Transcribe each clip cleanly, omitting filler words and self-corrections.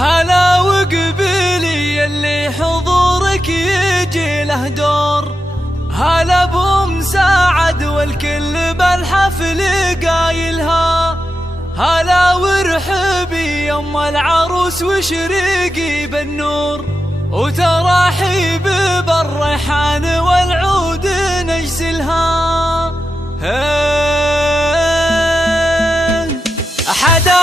هلا وقبيلي اللي حضورك يجي له دور، هلا بأم سعد والكل بالحفل قايلها، هلا وارحبي يم العروس وشريقي بالنور، وتراحيب بالريحان والعود نجزلها. حدا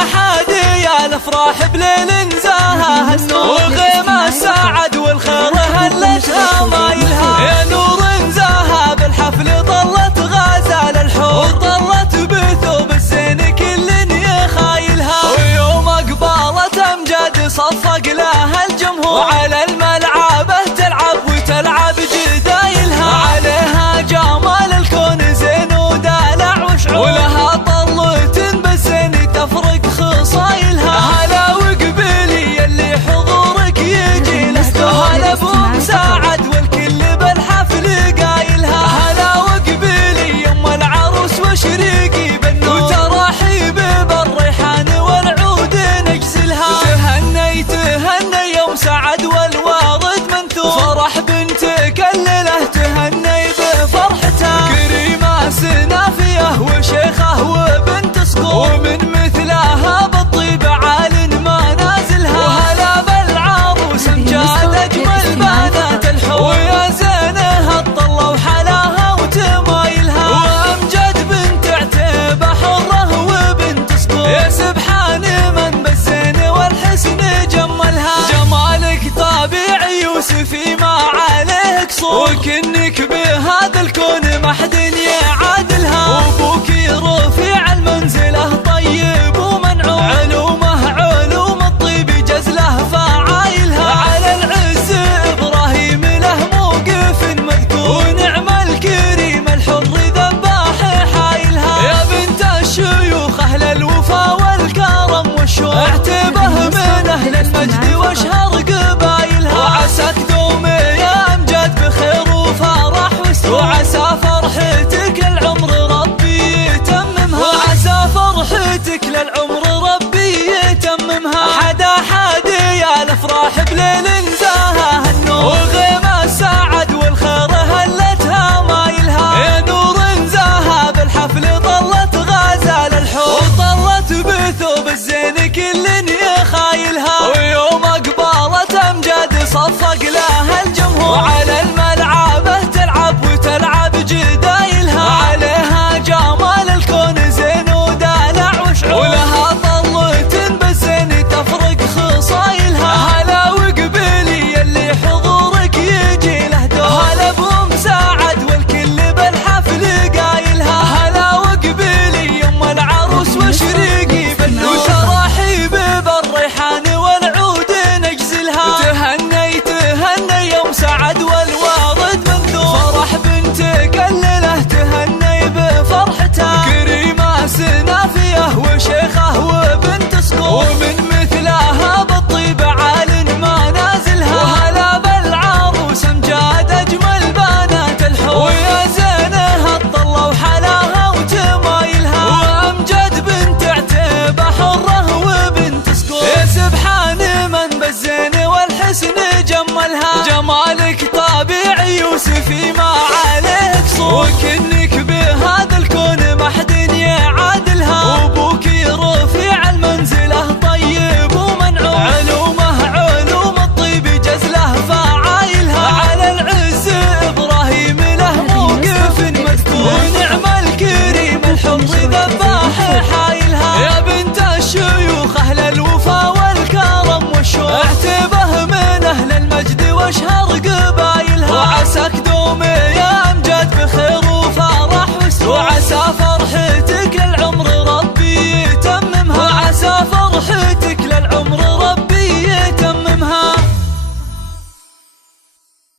يا الافراح بليل نزاها النور، وغيمة سعد والخير هلتها مايلها، يا نور نزاها بالحفل ظلت غازال الحور، ظلت بثوب الزين كل يخايلها، ويوم اقبالت امجاد صفق لها الجمهور، وعلى الملعبه تلعب وتلعب جدايلها، عليها جمال الكون زين ودلع وشعور، ولها طلة بالزين تفرق خصايلها. هلا وقبيلي اللي حضورك يجي له دور، هلا بأم سعد والكل بالحفل قايلها، هلا وقبيلي يم العروس وشريقي بالنور، وتراحيب بالريحان والعود نجزلها. تهني يوم سعد والوارد منثور، فرح بنتك الليله تهني بفرحتها، كريمه سنافيه وشيخه وبنت صقور، ومن مثلها بالطيب عال ما نازلها، وهلا بالعروس امجاد اجمل بنات الحور، ويا زينها الطله وحلاها وتمايلها، وامجد بنت عتيبه حره وبنت صقور، يا سبحان من بالزين والحسن جملها، جمالك طبيعي يوسفي ما عليه قصور، وكنك بهذا الكون ما حد يعادلها، وابوك رفيع المنزله طيب ومنعوم، علوم الطيب جزله فعايلها، على العز ابراهيم له موقف مذكور، ونعم الكريم الحر ذباح حايلها، يا بنت الشيوخ اهل الوفا والكرم والشوق، اعتبه من اهل المجد واشهر قبايلها، وعساك دوم يا امجاد بخير وفرح وسرور، وعسى فرحتك للعمر ربي يتممها، وعسى فرحتك للعمر ربي يتممها. حدا يا الافراح بليل نزاها النور، وغيمة سعد والخير هلتها مايلها، يا نور نزاها بالحفل ظلت غازال الحور، وظلت بثوب الزين كل يخايلها، ويوم اقبالت امجاد صفق لها الجمهور، وعلى الملعبه تلعب وتلعب جدايلها، عليها جمال الكون زين ودلع وشعور، ولها طلة بالزين تفرق خصايلها. هلا وقبيلي اللي حضورك يجي له دور، هلا بأم سعد والكل بالحفل قايلها، هلا وقبيلي يم العروس وشريقي بالنور، وتراحيب بالريحان والعود نجزلها. تهني يوم سعد والوارد منثور، فرح بنتك الليله تهني بفرحتها، كريمه سنافيه وشيخه وبنت صقور، ومن مثلها بالطيب عال ما نازلها، وهلا بالعروس امجاد اجمل بنات الحور، ويا زينها الطله وحلاها وتمايلها، وامجد بنت عتيبه حره وبنت صقور، يا سبحان من بالزين والحسن جملها، جمالك طبيعي يوسفي ما عليه قصور، وكنك بهذا الكون ما حد يعادلها، وابوك رفيع المنزله طيب ومنعوم، علوم الطيب جزله فعايلها، على العز ابراهيم له موقف مذكور، ونعم الكريم الحر ذباح حايلها، يا بنت الشيوخ اهل الوفا والكرم والشوق، اعتبه من اهل المجد واشهر قبايلها.